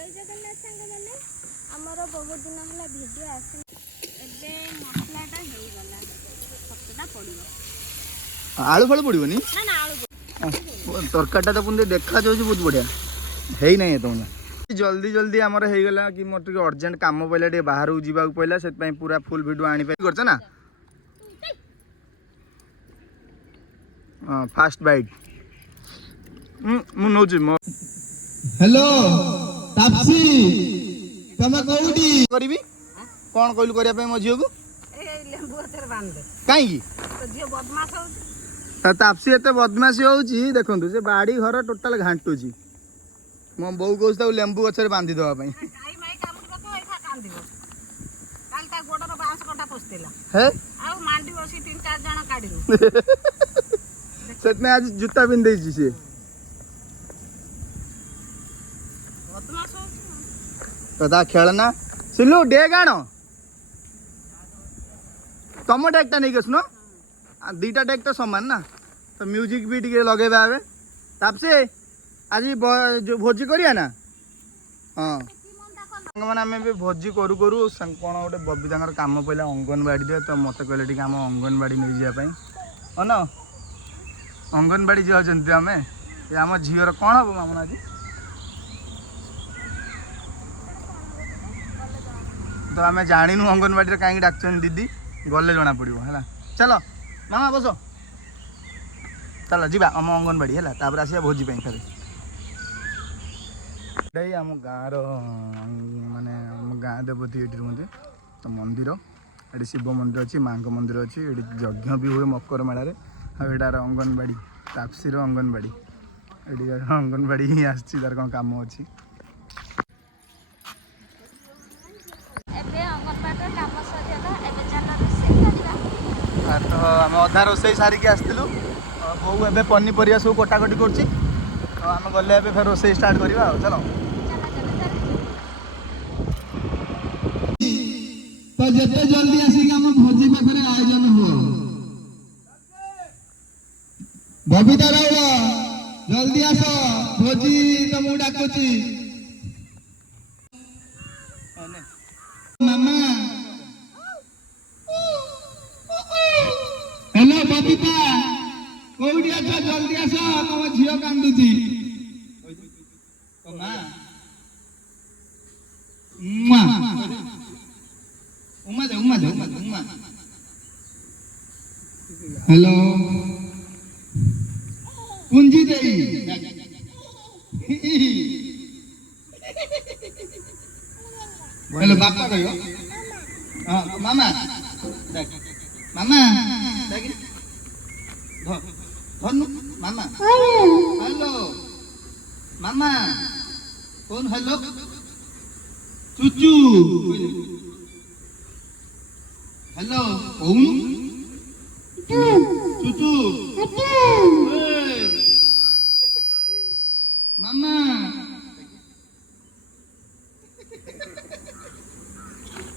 जय जगन्नाथ सांग मैंने आमर बहुत दिन है भिडियो आस मसलाटा हो गला खतटा पड़ो आलू फल पड़ोनी ना ना आलू तरकारीटा तो पुणी देखा जाऊँ बहुत बढ़िया है ना तुम जल्दी जल्दी आमर हो गला कि मोर टे अर्जेंट काम पड़ा टे बाहर जावा पड़ा से पूरा फुल भिडियो आनी कर ना फास्ट बाइट मुझे हेलो तापसी तमे कोउडी करबी कोन कहलु करिया पे मो झियो को ए लेंबू अतर बांध दे काई की तो झियो बदमाश हो ता तापसी एते बदमाशी होउची देखंतु से बाड़ी घर टोटल घांटुची मो बौ कोस ता लेंबू गछरे बांधी दवा पई आई माई काम करतो एखा कान दिबो काल ता गोडर बांस कटा पोस्तेला हे आ मांडी बसी 3-4 जण काढिलो सत में आज जूता पिन देची से बदमाश हो तदा खेलना सिल्लू डेग आण तुम डेगटा नहीं गसनो दीटा डेग तो समान ना तो म्यूजिक भी टिके लगेबा आबे तापसे आज जो भोजी करिया ना हाँ मैंने आम भी भोजी करू करू कौन गोटे बबीता काम पड़ा अंगनवाड़ी दे तो मत कहले टी आम अंगनवाड़ी नहीं जावाई हाँ न अंगनवाड़ी जाते आम आम झीर कौन हम मामून आज तो आम जाणीनु अंगनवाड़ी कहीं डाक दीदी गले जना पड़ो है चलो मामा बस चलो जी आम अंगनवाड़ी है तापर आसिया भोजी फेर आम गाँव माने गाँ देवती ये रुहते तो मंदिर ये शिव मंदिर अच्छी माँ मंदिर अच्छी ये यज्ञ भी हुए मकर मेलार आटार अंगनवाड़ी तापसी अंगनवाड़ी ये अंगनवाड़ी ही आसार कौन कम अच्छी तो आम अधा रोसे सारिकी आसलु बो ए पनीपरिया सब कटाकटी कर गले फिर रोसे स्टार्ट करवा चलो तो जिते जल्दी आसिक आम भोजी पाखे आयोजन हुआ बबीता राउल जल्दी आस भोजी तुमको डाकुची मामा हेलो बबीता कौड़ी आस जल्दी आस तुम झील कांदुची हेलो कुंजी देई हेलो बापा कहियो हां मामा मामा धनु मामा हेलो मामा कौन हेलो चुचू हेलो कौन चुचू मामा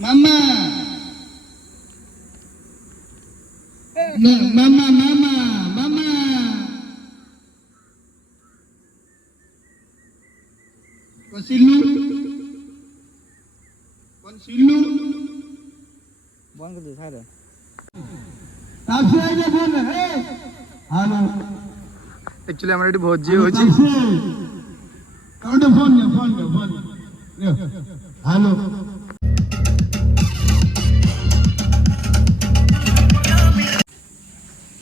मामा मामा मामा मामा कौन सिल्लू बंद कर दे सारे एक्चुअली हमारे भोजी हो हेलो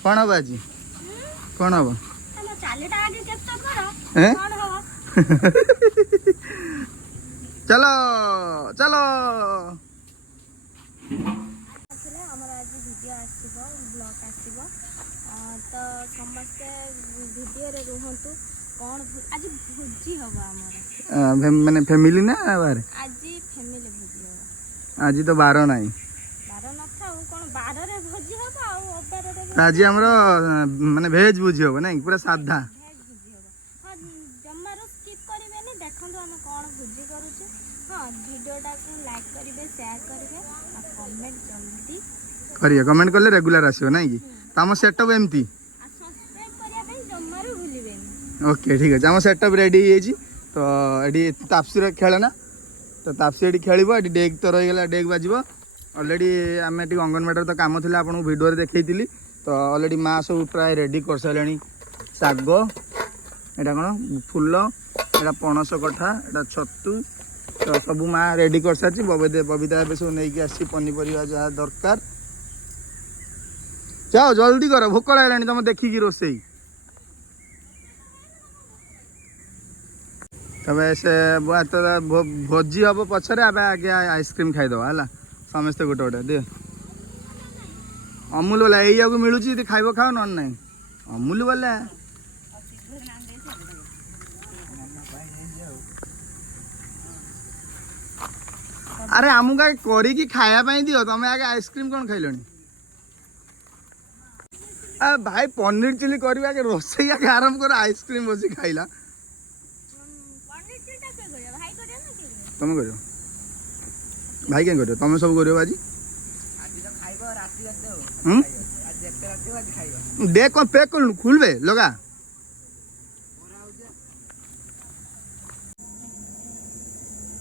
कौन हम आज कौन हम चलो चलो तो समस्ते वीडियो रे रुहंतु कौन आज भोजी हवा हमर माने फैमिली ना बाहर आज फैमिली भोजी हवा आज तो 12 नाही 12 न था कौन 12 रे भोजी हवा आ 12 रे आज हमरो माने वेज भोजी हवा नहीं पूरा सादा वेज भोजी हवा हां जम्मारो स्किप करिवे नि देखंतु हम कौन भोजी करू छ हां वीडियोटा को लाइक करिवे शेयर करिवे आ कमेंट जल्दी करिए कमेंट करले रेगुलर आसीबो नहीं कि तम सेटअप एमती सब्सक्राइब करिया पे जम्मारो भूलिबे ओके ठीक है आम सेटअप रेडी हो तो ये तापसी खेले ना तो तापसी ये खेल ये डेग तो रहीगला डेग बाज अलरेडी आम अंगनवाड़ी तो कम थी आपको भिडियो देखी तो अलरेडी माँ सब प्राय रेडी कर सारे शाग यहाँ कौन फुल यहाँ पणस कठा यहाँ छतु तो सब माँ रेडी कर सारी बबिता ए सब नहीं आसी पनीपरिया जहाँ दरकार जाओ जल्दी कर भोक लगे तुम देखिकी रोसे तब से भोजी हम पचर आगे आइसक्रीम खाईदे है समस्ते गोटे गोटे दिए अमूल वाला यही मिलूँ खाइब खाओ न ना अमूल वाला अरे आमको आगे खायापाई दियो तुम आगे आइसक्रीम कौन खाइल भाई पनीर चिली कर रोसे आगे आरंभ कर आइसक्रीम बस खाइला तुम कर भाई क्या कर तुम सब कर आज देख कौन पैक कर खुलबे लगा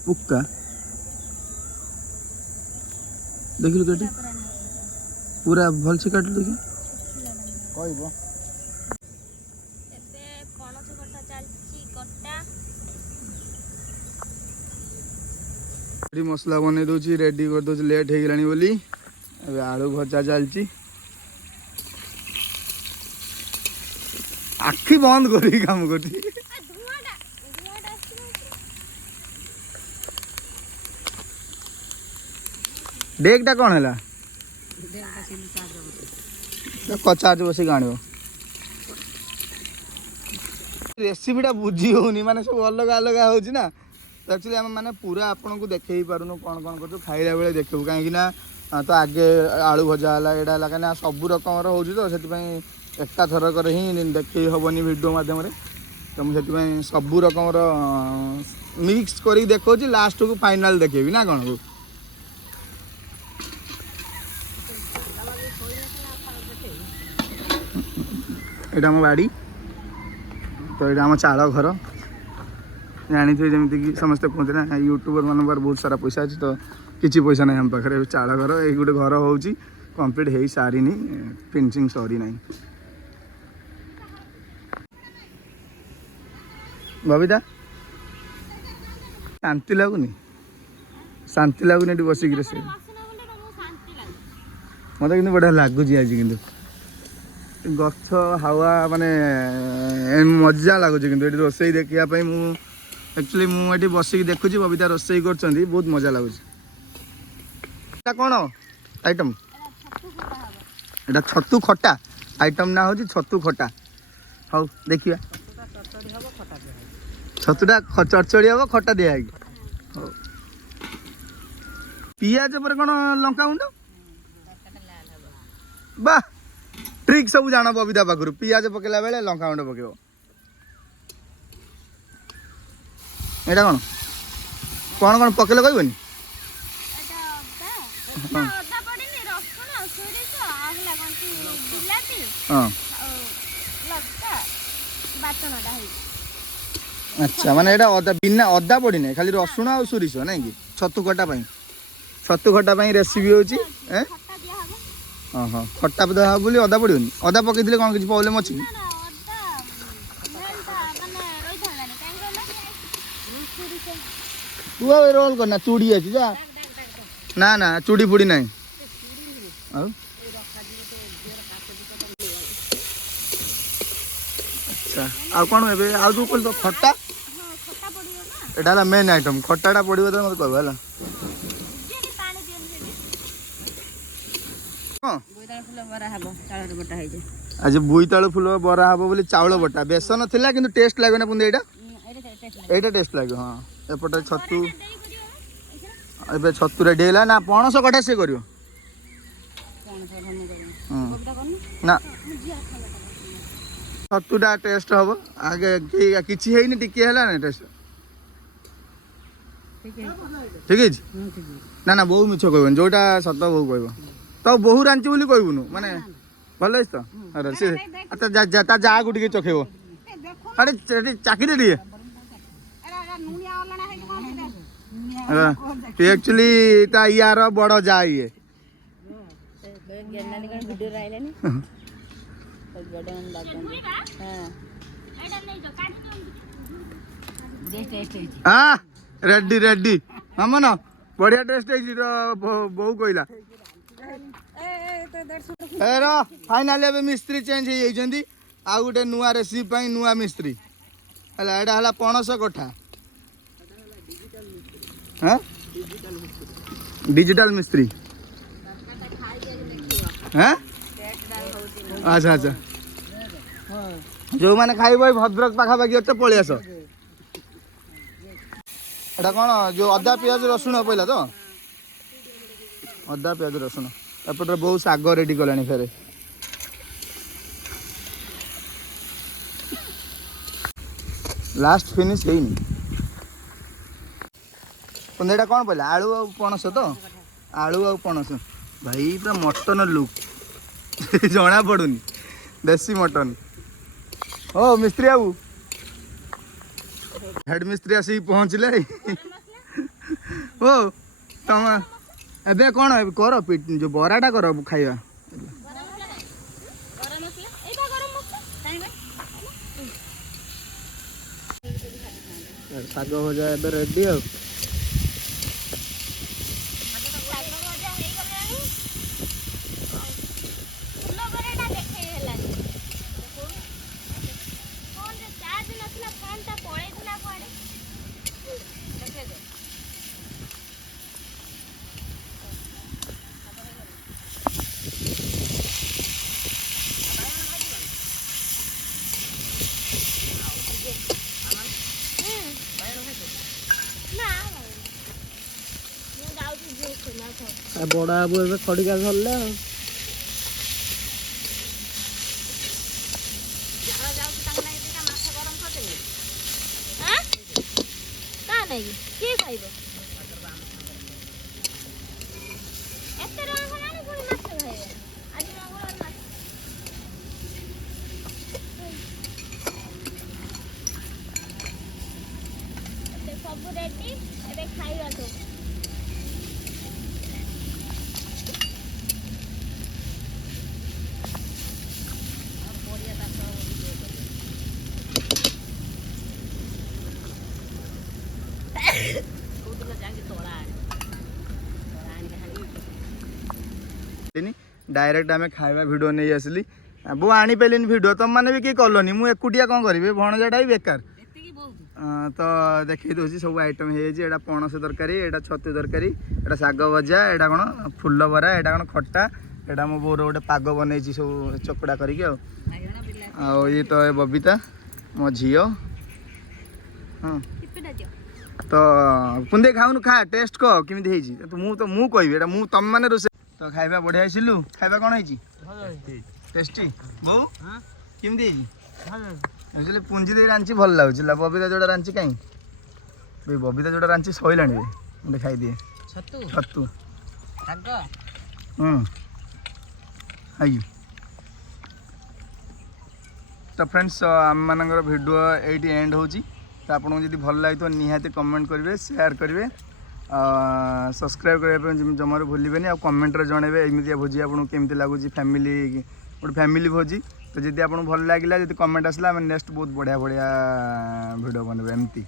पुक्का देखिलु केटी पूरा भल से काट देखि कहबो एबे पणस कटा चलची कटा मसला बन दूची रेडी कर दो लेट हो गलानी बोली अबे आलू भजा चलची आखि बंद करी काम करती डेगटा कौन है चार्ज बस आण रेसीपीटा बुझी होनी माने सब अलग अलग होची ना एक्चुअली आम मैंने पूरा आपन को देखे पारूँ कौन कौन कर खाइला बेले देखू कहीं तो आगे आलू भजा है यहाँ कहीं सब रकम हो एका थरक ही देखे हेनी वीडियो मध्यम तो मुझे सब रकम मिक्स कर देखा लास्ट को फाइनाल देखेबी ना कौन को यहाँ आम बाड़ी तो यहाँ आम चाल घर जानी थे जमीक समस्ते कहते ना यूट्यूबर मान बहुत सारा पैसा अच्छी तो किसी पैसा ना आम पाखे चाल घर ये गोटे घर हो कम्प्लीट हो सारी फिनिशिंग सरी ना बबिता शांति लगुनि बसिक मत कि बढ़िया लगुच आज कि गछ हावा माने मजा लगुच कि रोसई देखापी एक्चुअली मुझे बसिक देखुची बबिता रोसई कर बहुत मजा लगुच कौन आइटम एटा छतु खटा आइटम ना हूँ छतु खटा हाँ देखिए छतुटा चड़चड़ी हम खटा दिया पियाज पर कौन लंका गुंड वाह ट्रिक सब जान बबिता पाखु पियाज पकेला बेले लंका गुंड पकेब एटा कौन कौन कौन पकेले कहबनी अच्छा माने एटा अदा बिना अदा पड़ी ना खाली रसुण आ सोरिष ना कि छतु खटा रेसिपी होची हाँ खट्टा दहा बोली अदा पड़ोनी अदा पकई कौन किसी प्रॉब्लम अच्छी तू रोल करना चूड़ी अच्छी जा ना ना चूड़ी फुड़ी ना अच्छा आ कौन ए आ जो कहल तो खट्टा एटा मेन आइटम खट्टाटा पड़ो तो मत कह आज बोईतालु फुल बरा हम बोली चाउल बटा बेसन थिला किंतु टेस्ट लगे ना पुंदे एटा टेस्ट लगे हाँ एपटे छतु ए छतु रेडी है ना पणस कटा से करियो ना छतुटा टेस्ट हम आगे किसी है टिके है ना टेस्ट ठीक है ना ना बहु मिछ कहबन जोटा सत बहु कहब तो बहु रांची बोली कहबुनु माने भल तो अरे से ता जा को टिके चखेबो अरे चाकरी रे एक्चुअली ता यार बड़ जा ये वीडियो आइलानी बड़ा लागन हां एटा नहीं जो काट टेस्ट हाँ रेडी रेडी मामा ना बढ़िया टेस्ट है बहु कहला फाइनाली ए मिस्त्री चेंज हो जाइछन्ती आ गोटे नुआ रेसिपी नुआ मिस्त्री हला एटा हला पणस कठा हाँ डिजिटल मिस्त्री हाँ अच्छा अच्छा जो मैंने खाइब भद्रक पाखापाखि तो पलि आस एटा कौन जो अदा पियाज रसुण पहला तो अदा पियाज रसुण एपटे बहुत शाग रेडी कलानी फेरे लास्ट फिनिश ହେଇନି एटा कौन पहला आलू आ पणस तो आलू आ पणस भाई पूरा मटन लुक जना पड़ुनी देसी मटन ओ मिस्त्री बाबू हेड मिस्त्री आसिक पहुँचले ओ तुम एबे कौन कर जो बराटा कर खाइबा गरम मसला एबा गरम मसला काइबे शाग भजा एबे रेडी आ बड़ा बाबू ए खड़िका धरले सब रेडी एबे खाइबा तो डायरेक्ट आम खाଇବା भिडियो नहीं आसली बो आनी पेलिनी भिडियो तुम मैंने भी किए कलनी मुझे एकुटिया कौन करी भणजाटा भी बेकार तो देखी दूसरी सब आइटम है पणस तरकारी एटा छतु तरकारी एटा शाग भजा एटा कौन फुल बरा एटा कौन खट्टा एटा मो बोर गोटे पाग बनई सब चकड़ा करके ये तो बबीता मो झील हाँ तो पुंदे खाऊनु खा टेस्ट कह केमी मु कहबी तुम मैंने रोसे तो खाइबा बढ़िया आइलु खाइबा कौन है टेस्टी बहु केमी एक्चुअली पुंजी दे रांची भल लगुच बबीता जोड़ा रांची कहीं भाई बबीता जोड़ा रांची सैला मुझे खाई दिए छतु हाई तो फ्रेंड्स आम मान भिडियो ये एंड हो तो आपको जब भल लगे तो निहाती कमेंट करेंगे शेयर करेंगे सब्सक्राइब करने जमार भूलें आ कमेंट जनइबे एमती भोजी आपको केमती लगुच फैमिली गोटे फैमिली भोजी तो जब आपको भल लगे जब कमेंट आसला नेक्स्ट बहुत बढ़िया बढ़िया वीडियो बनबे एमती।